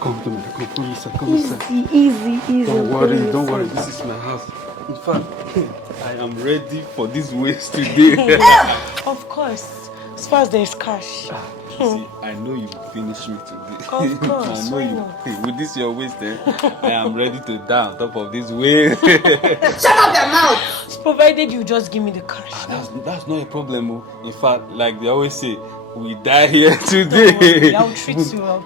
Come to me, come inside, come inside. Easy. Don't worry, this is my house. In fact, I am ready for this waste today. Of course, as far as there's cash. See, I know you will finish me today. Of course, I know why you. not? With this your waist, I am ready to die on top of this waste. Shut up your mouth! Provided you just give me the cash. That's not a problem. In fact, like they always say, we die here today. I'll treat you well.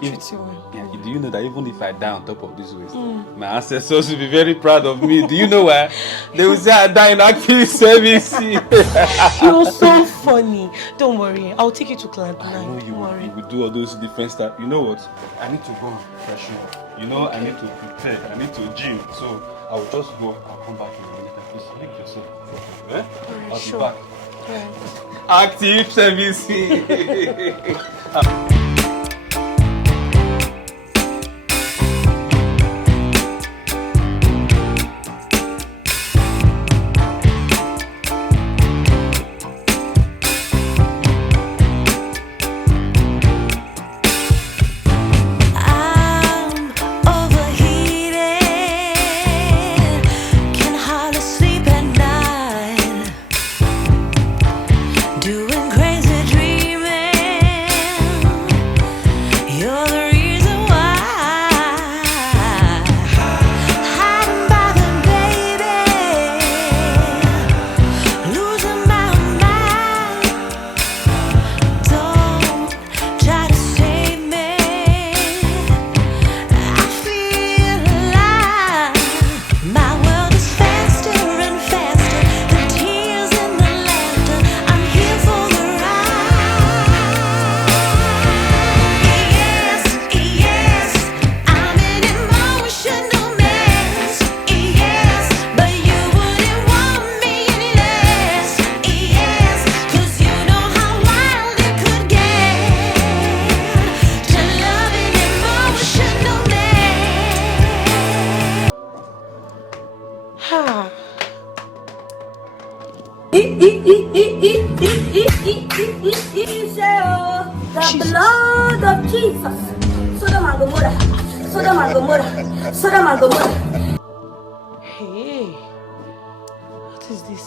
Yeah, do you know that even if I die on top of this waste, my ancestors will be very proud of me? Do you know why? They will say I die in active service. You're so funny. Don't worry, I'll take you to Clan 9. I know you will do all those different stuff. You know what? I need to go and freshen up. You know, okay. I need to prepare. I need to gym. So I will just go and come back in a minute. Please make yourself. Eh? I'll be back. Right. Active service. The blood of Jesus. Sodom and Gomorrah. Sodom and Gomorrah. Sodom and Gomorrah. Hey, what is this?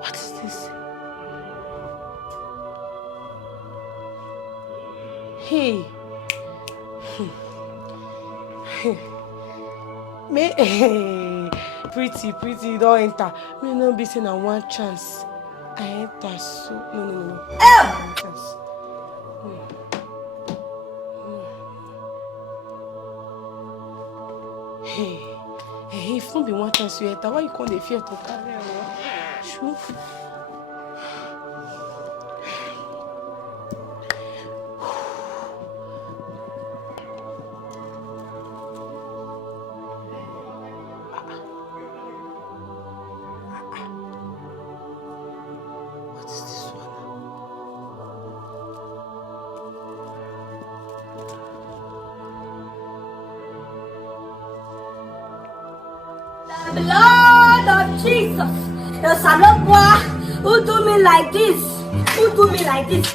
What is this? Hey. Pretty, don't enter. Me no be saying I one chance. I enter so no. One chance. Hey, if not be one chance you enter, why you can't fear to carry on? Sure. The blood of Jesus. Who do me like this? Who do me like this?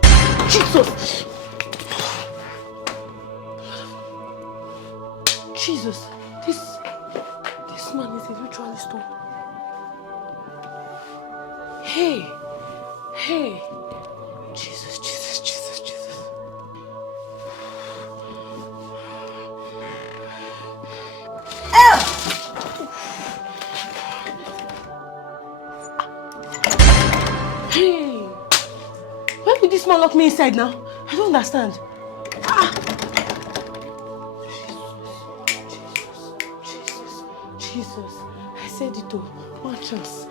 Jesus, this man is a ritualist. Hey, Jesus. Hey, why did this man lock me inside now? I don't understand. Jesus, I said it all. One chance.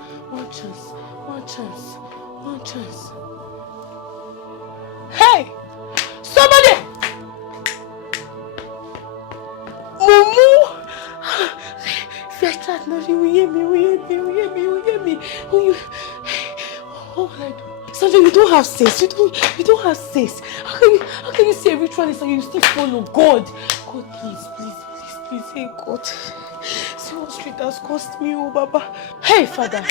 Hey, somebody! Mumu! Fiat, no, you hear me. What will I do? Sandra, you don't have sense. You don't have sense. How can you say a ritualist and you still follow God? God, please, hey God. See what street has cost me, oh Baba. Hey, Father,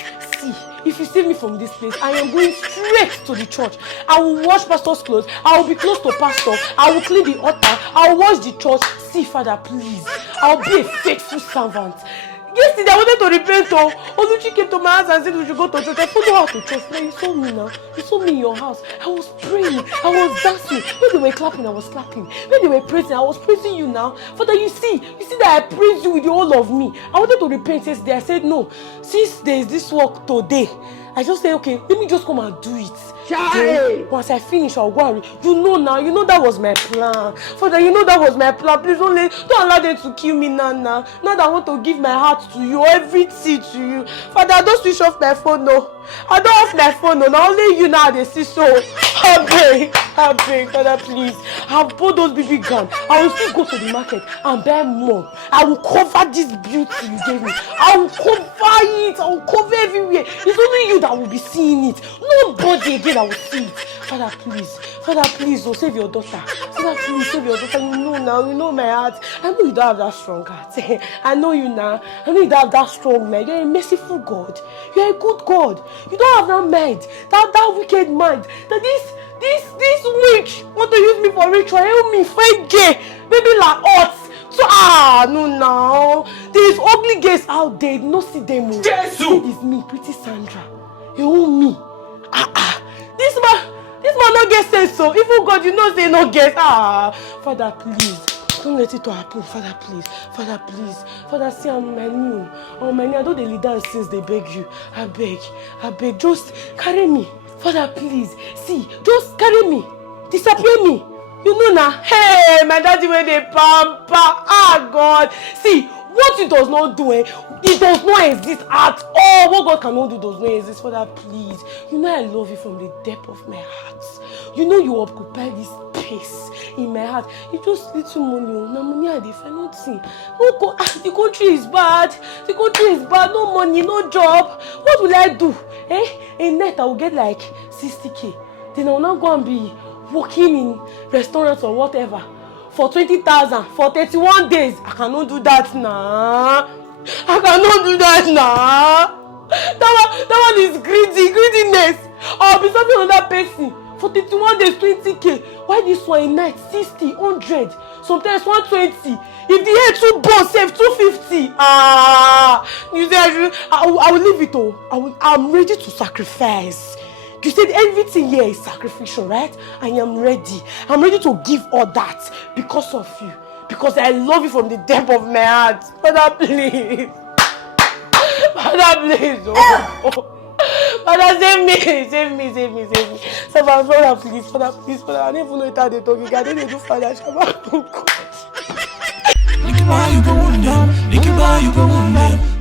see, if you save me from this place, I am going straight to the church. I will wash pastor's clothes. I will be close to pastor. I will clean the altar. I will wash the church. See, Father, please. I'll be a faithful servant. Yesterday, I wanted to repent. Oluchi came to my house and said we should go to church. I don't know how to church. Now, you saw me now. You saw me in your house. I was praying. I was dancing. When they were clapping, I was clapping. When they were praising, I was praising you now. Father, you see that I praise you with the whole of me. I wanted to repent yesterday. I said, no. Since there is this work today, I just said, okay, let me just come and do it. Then, once I finish, I'll go and you know that was my plan. Father, you know that was my plan. Please don't allow them to kill me now. Now that I want to give my heart to you, everything to you. Father, don't switch off my phone, no. I don't off my phone, no. Now only you now they see so. I beg, Father, please. I'll put those BB guns. I will still go to the market and buy more. I will cover this beauty you gave me. I will cover it. I will cover everywhere. It's only you that will be seeing it. Nobody again that will see it. Father, please, oh, save your daughter. Father, please, save your daughter. You know now, you know my heart. I know you don't have that strong heart. I know you now. I know you don't have that strong mind. You're a merciful God. You're a good God. You don't have that mind, that wicked mind. That this witch want to use me for ritual. Help me, fight gay. Baby like us. So, no. There's ugly gays out there. No see them. Jesus! It is me, prettySandra. You own me. This man no get sense, so even God, you know, say no get. Father, please. Don't let it to happen. Father, please. Father, see, I'm my new. Oh, my new. I don't lead dance since they beg you. I beg. Just carry me. Father, please. See, just carry me. Disappear me. You know now. Hey, my daddy, when they pamper. God. See, what it does not do, it does not exist at all. What God cannot do does not exist. Father, please. You know I love you from the depth of my heart. You know you occupy this space in my heart. You just little money. No money I defend nothing. The country is bad. No money, no job. What will I do? In net I will get like 60K. Then I will not go and be working in restaurants or whatever for 20,000 for 31 days. I cannot do that now. That one is greediness. I'll be serving another person for 31 days, 20K. Why this one in night 60, 100, sometimes 120? If the head too boss, save 250. You say I will leave it all. I'm ready to sacrifice. You said everything here is sacrificial, right? I am ready. I'm ready to give all that because of you. Because I love you from the depth of my heart. Father, please. Father, save me. Father, please. Father, I don't even know how they talk. I don't do Father. Look at why you go down.